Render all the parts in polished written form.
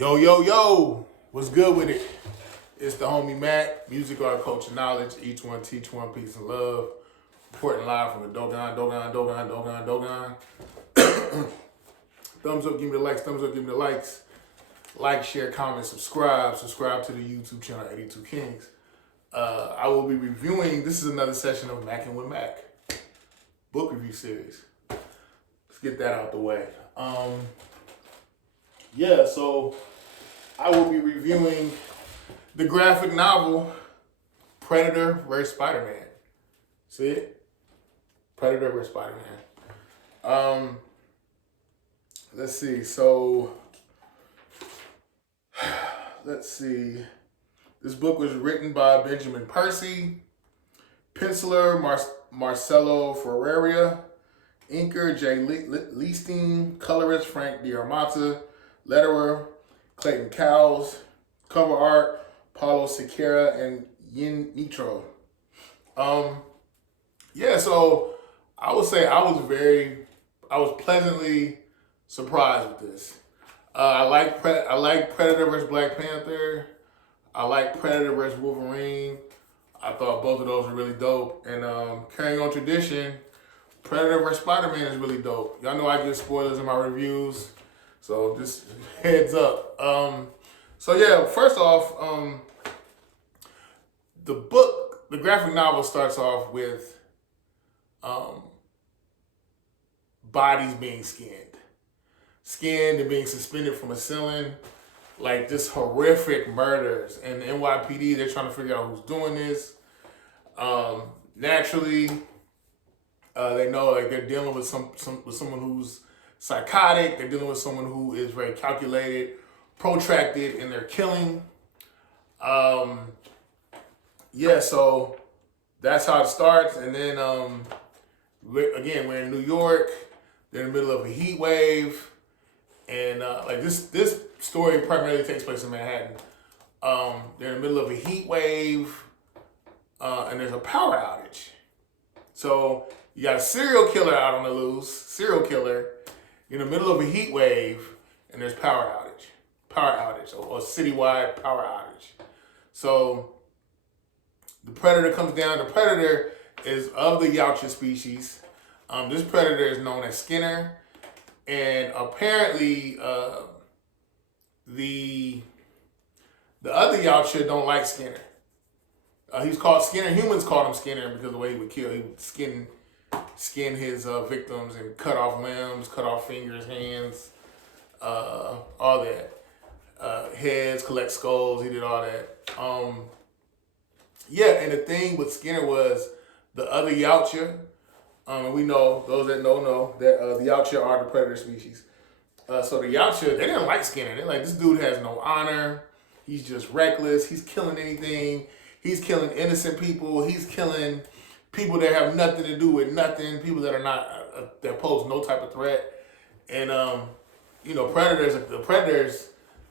Yo, yo, yo, what's good with it? It's the homie Mac, music, art, culture, knowledge. Each one teach one, peace and love. Reporting live from the Dogon. Thumbs up, give me the likes. Thumbs up, give me the likes. Like, share, comment, subscribe. Subscribe to the YouTube channel 82 Kings. I will be reviewing. This is another session of Mackin' with Mac book review series. Let's get that out the way. So I will be reviewing the graphic novel Predator vs. Spider-Man. See it? Predator vs. Spider-Man. Let's see. Let's see. This book was written by Benjamin Percy, penciler Marcelo Ferreira, inker Jay Leasteen, colorist Frank Diarmata, letterer Clayton Cowles, cover art Paulo Siqueira and Yin Nitro. So I would say I was pleasantly surprised with this. I like Predator vs. Black Panther. I like Predator vs. Wolverine. I thought both of those were really dope. And carrying on tradition, Predator vs. Spider-Man is really dope. Y'all know I give spoilers in my reviews, so just heads up. First off, the graphic novel starts off with bodies being skinned and being suspended from a ceiling, like just horrific murders. And the NYPD, they're trying to figure out who's doing this. Naturally, they know like they're dealing with someone who's psychotic. They're dealing with someone who is very calculated, protracted in their killing. So that's how it starts. And then we're in New York. They're in the middle of a heat wave. And this story primarily takes place in Manhattan. They're in the middle of a heat wave, and there's a power outage. So you got a serial killer out on the loose, in the middle of a heat wave, and there's power outage, or citywide power outage. So the predator comes down. The predator is of the Yautja species. This predator is known as Skinner. And apparently, the other Yautja don't like Skinner. He's called Skinner. Humans called him Skinner because of the way he would kill. He would skin his victims and cut off limbs, cut off fingers, hands, all that. Heads, collect skulls. He did all that. And the thing with Skinner was the other Yautja. And we know, those that know that the Yautja are the predator species. So the Yautja, they didn't like Skinner. They're like, this dude has no honor. He's just reckless. He's killing anything. He's killing innocent people. He's killing people that have nothing to do with nothing. People that are not, that pose no type of threat. And, predators,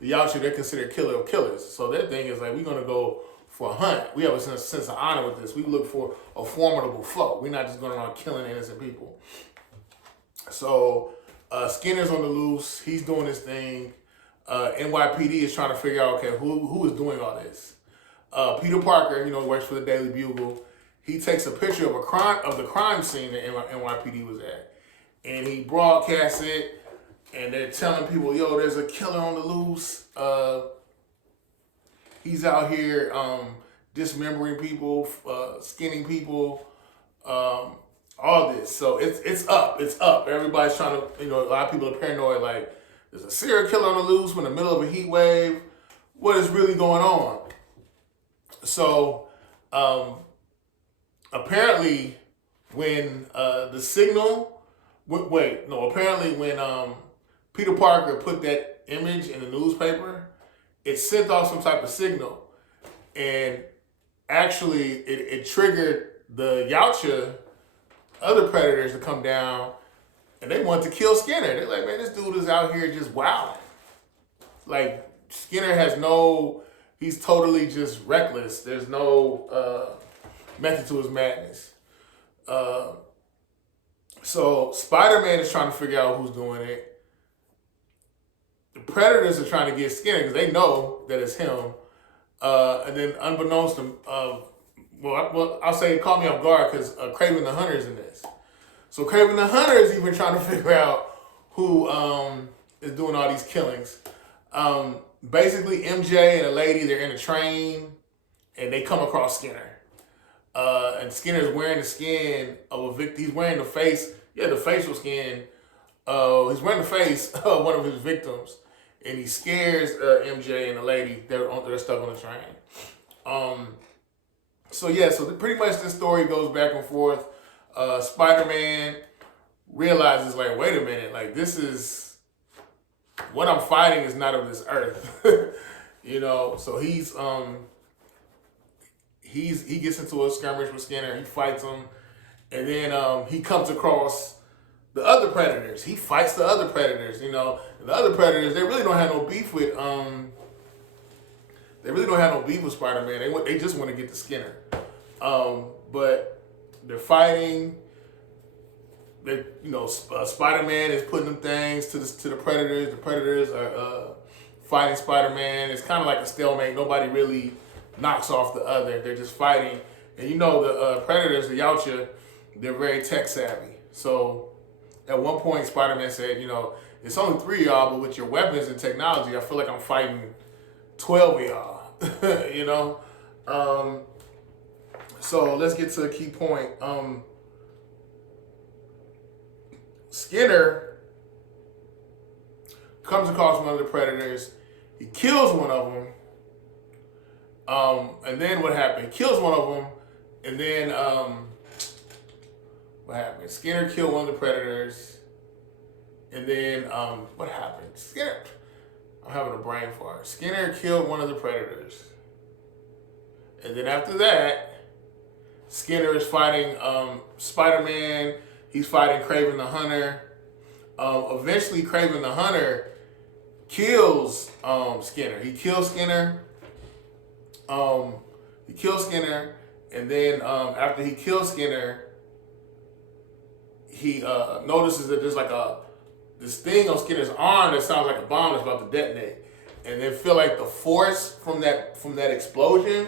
the Yautja, they're considered killer of killers. So their thing is like, we're going to go for a hunt. We have a sense of honor with this. We look for a formidable foe. We're not just going around killing innocent people. So Skinner's on the loose. He's doing his thing. NYPD is trying to figure out, okay, who is doing all this? Peter Parker, works for the Daily Bugle. He takes a picture of the crime scene that NYPD was at, and he broadcasts it. And they're telling people, yo, there's a killer on the loose. He's out here dismembering people, skinning people, all this. So it's up. Everybody's trying to, a lot of people are paranoid, like, there's a serial killer on the loose in the middle of a heat wave. What is really going on? So apparently when when Peter Parker put that image in the newspaper, it sent off some type of signal, and actually it triggered the Yautja, other predators, to come down, and they want to kill Skinner. They're like, man, this dude is out here just wilding. Like, Skinner he's totally just reckless. There's no method to his madness. So Spider-Man is trying to figure out who's doing it. predators are trying to get Skinner because they know that it's him. And then unbeknownst to, I'll say it caught me off guard because Craven the Hunter is in this. So Craven the Hunter is even trying to figure out who is doing all these killings. Basically, MJ and a lady, they're in a train, and they come across Skinner. And Skinner's wearing the skin of a victim. He's wearing the facial skin. He's wearing the face of one of his victims, and he scares MJ and the lady. They're stuck on the train. So pretty much this story goes back and forth. Spider-Man realizes, like, wait a minute, like, this is what I'm fighting is not of this earth. So he gets into a skirmish with Skinner. He fights him, and then he comes across the other predators. He fights the other predators. The other predators, they really don't have no beef with Spider-Man. They just want to get to Skinner. But they're fighting. Spider-Man is putting them things to the predators. The predators are fighting Spider-Man. It's kind of like a stalemate. Nobody really knocks off the other. They're just fighting. And the predators, the Yautja, they're very tech savvy. So at one point, Spider-Man said, it's only 3 of y'all, but with your weapons and technology, I feel like I'm fighting 12 of y'all. So let's get to a key point. Skinner comes across one of the predators. He kills one of them. And then what happened? He kills one of them. And then what happened? Skinner killed one of the predators. And then what happened? I'm having a brain fart. Skinner killed one of the predators. And then after that, Skinner is fighting Spider-Man. He's fighting Craven the Hunter. Eventually, Craven the Hunter kills Skinner. He kills Skinner. And then after he kills Skinner, he notices that there's like this thing on Skinner's arm that sounds like a bomb that's about to detonate. And then feel like the force from that explosion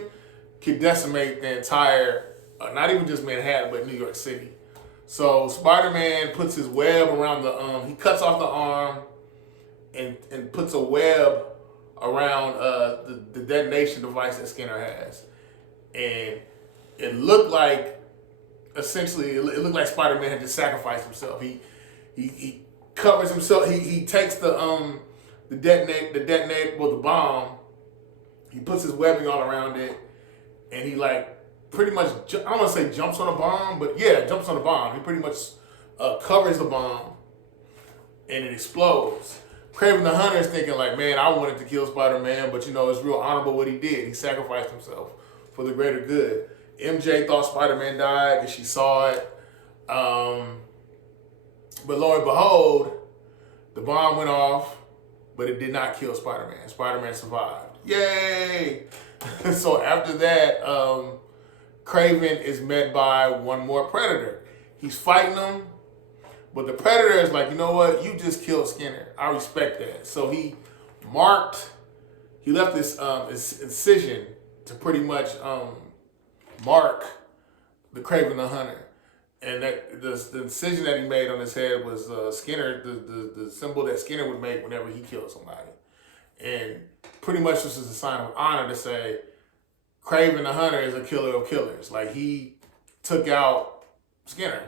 could decimate the entire, not even just Manhattan, but New York City. So Spider-Man puts his web around he cuts off the arm and puts a web around the detonation device that Skinner has. And it looked like, essentially, it looked like Spider-Man had just sacrificed himself. He covers himself, he takes the bomb, he puts his webbing all around it, and he pretty much, I don't want to say jumps on a bomb, but yeah, jumps on a bomb. He pretty much covers the bomb, and it explodes. Craven the Hunter is thinking like, man, I wanted to kill Spider-Man, but it's real honorable what he did. He sacrificed himself for the greater good. MJ thought Spider-Man died because she saw it. But lo and behold, the bomb went off, but it did not kill Spider-Man. Spider-Man survived. Yay! So after that, Craven is met by one more predator. He's fighting him, but the predator is like, you know what? You just killed Skinner. I respect that. So he left this incision to pretty much mark the Craven the Hunter. And that the incision that he made on his head was Skinner, the symbol that Skinner would make whenever he killed somebody. And pretty much this is a sign of honor to say, Craven the Hunter is a killer of killers. Like, he took out Skinner.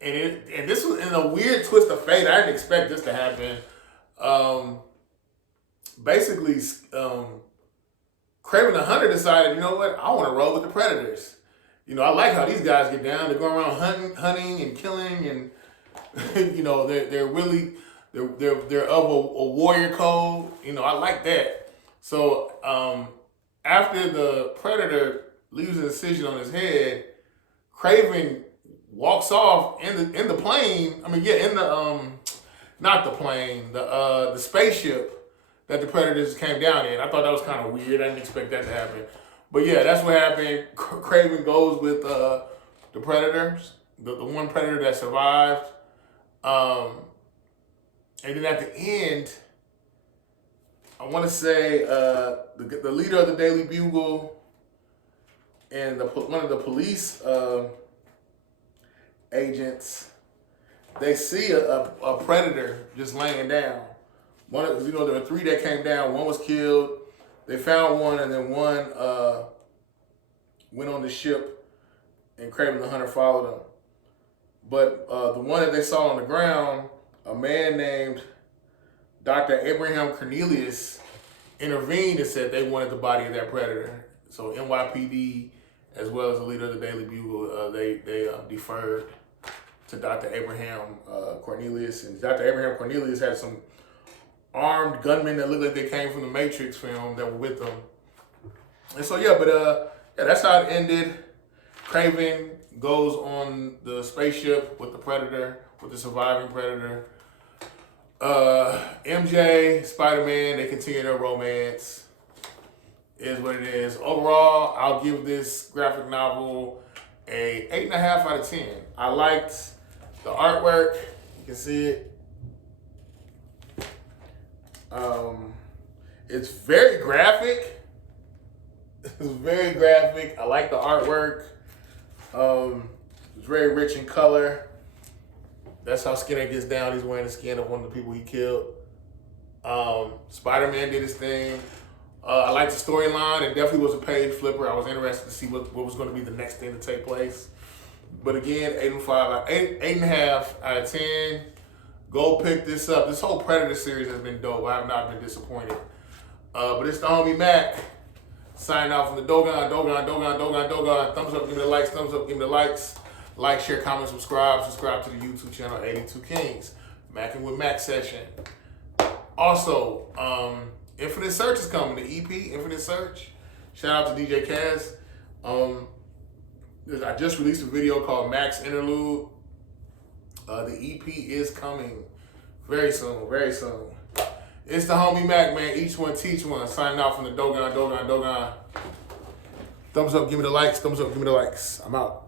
And this was in a weird twist of fate. I didn't expect this to happen. Basically, Craven the Hunter decided, you know what? I want to roll with the Predators. I like how these guys get down. They're going around hunting and killing, and they're really they're of a warrior code. I like that. So after the Predator leaves an incision on his head, Craven walks off in the plane. Not the plane, the spaceship that the Predators came down in. I thought that was kind of weird. I didn't expect that to happen. But yeah, that's what happened. Craven goes with the Predators, the one Predator that survived. And then at the end, I want to say the leader of the Daily Bugle and one of the police agents, they see a predator just laying down. There were 3 that came down. 1 was killed. They found 1, and then 1 went on the ship, and Craven the Hunter followed him. But the one that they saw on the ground, a man named Dr. Abraham Cornelius intervened and said they wanted the body of that predator. So NYPD, as well as the leader of the Daily Bugle, they deferred to Dr. Abraham Cornelius. And Dr. Abraham Cornelius had some armed gunmen that looked like they came from the Matrix film that were with them. And so, that's how it ended. Craven goes on the spaceship with the predator, with the surviving predator. MJ, Spider-Man, they continue their romance. Is what it is. Overall, I'll give this graphic novel a 8.5 out of 10. I liked the artwork. You can see it. It's very graphic. It's very graphic. I like the artwork. It's very rich in color. That's how Skinner gets down. He's wearing the skin of one of the people he killed. Spider-Man did his thing. I liked the storyline. It definitely was a page flipper. I was interested to see what was going to be the next thing to take place. But again, 8.5 out of 10. Go pick this up. This whole Predator series has been dope. I have not been disappointed. But it's the homie Mac. Signing out from the Dogon. Thumbs up, give me the likes. Thumbs up, give me the likes. Like, share, comment, subscribe. Subscribe to the YouTube channel 82 Kings. Mackin' with Mac session. Also, Infinite Search is coming. The EP, Infinite Search. Shout out to DJ Kaz. I just released a video called Max Interlude. The EP is coming very soon, very soon. It's the homie Mac, man. Each one teach one. Signing out from the Dogon. Thumbs up, give me the likes. Thumbs up, give me the likes. I'm out.